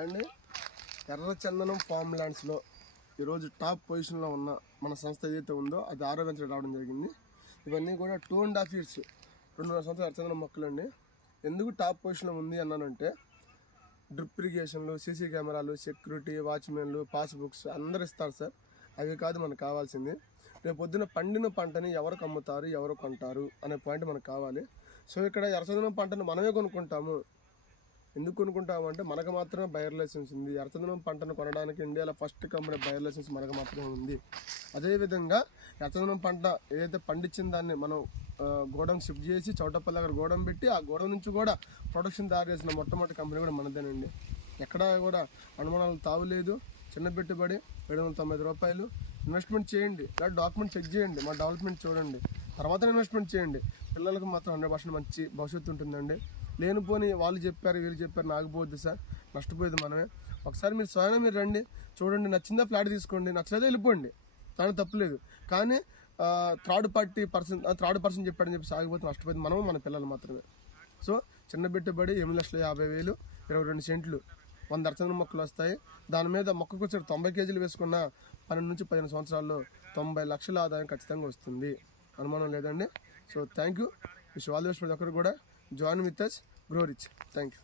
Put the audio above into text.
And ఎర్రచందనం form ల్యాండ్స్లో ఈరోజు top పొజిషన్లో ఉన్న మన సంస్థ ఏదైతే ఉందో అది 6వ వెంచర్ రావడం జరిగింది. ఇవన్నీ కూడా 2.5 years 2.5 సంవత్సరాల ఎర్రచందనం మొక్కలండి. ఎందుకు టాప్ పొజిషన్లో ఉంది అన్నానంటే డ్రిప్ ఇరిగేషన్లు, సీసీ కెమెరాలు, సెక్యూరిటీ, వాచ్మెన్లు, పాస్బుక్స్ అందరు ఇస్తారు సార్. అవి కాదు మనకు కావాల్సింది. రేపు పొద్దున పండిన పంటని ఎవరికి అమ్ముతారు, ఎవరు కొంటారు అనే పాయింట్ మనకు కావాలి. సో ఇక్కడ ఎర్రచందనం పంటను మనమే కొనుక్కుంటాము. ఎందుకు కొనుక్కుంటాము అంటే మనకు మాత్రమే బయర్ లైసెన్స్ ఉంది. ఎర్రచందనం పంటను కొనడానికి ఇండియాలో ఫస్ట్ కంపెనీ బయర్ లైసెన్స్ మనకు మాత్రమే ఉంది. అదేవిధంగా ఎర్రచందనం పంట ఏదైతే పండించిన దాన్ని మనం గోడౌన్ షిఫ్ట్ చేసి చౌటపల్లి దగ్గర గోడౌన్ పెట్టి ఆ గోడౌన్ నుంచి కూడా ప్రొడక్షన్ తయారు చేసిన మొట్టమొదటి కంపెనీ కూడా మనదేనండి. ఎక్కడా కూడా అనుమానాలు తావులేదు. చిన్న పెట్టుబడి 790 రూపాయలు ఇన్వెస్ట్మెంట్ చేయండి, లేదా డాక్యుమెంట్ చెక్ చేయండి, మా డెవలప్మెంట్ చూడండి, తర్వాత ఇన్వెస్ట్మెంట్ చేయండి. పిల్లలకు మాత్రం 100% మంచి భవిష్యత్తు ఉంటుందండి. లేనిపోని వాళ్ళు చెప్పారు వీళ్ళు చెప్పారు నాకపోద్ది సార్, నష్టపోయేది మనమే. ఒకసారి మీరు స్వయం మీరు రండి, చూడండి, నచ్చిందా ఫ్లాట్ తీసుకోండి, నచ్చలేదా వెళ్ళిపోండి, దానికి తప్పులేదు. కానీ థర్డ్ పర్సన్ చెప్పాడని చెప్పి సాగిపోతే నష్టపోయింది మనము, మన పిల్లలు మాత్రమే. సో చిన్న పెట్టుబడి 8,50,000, 22 సెంట్లు, 100 ఎర్రచందనం మొక్కలు వస్తాయి. దాని మీద మొక్కకు వచ్చి 90 కేజీలు వేసుకున్న 12 నుంచి 15 సంవత్సరాల్లో 90 లక్షల ఆదాయం ఖచ్చితంగా వస్తుంది, అనుమానం లేదండి. So thank you. Wish all the best ప్రతి ఒక్కరు కూడా. Join with us, grow rich. Thank you.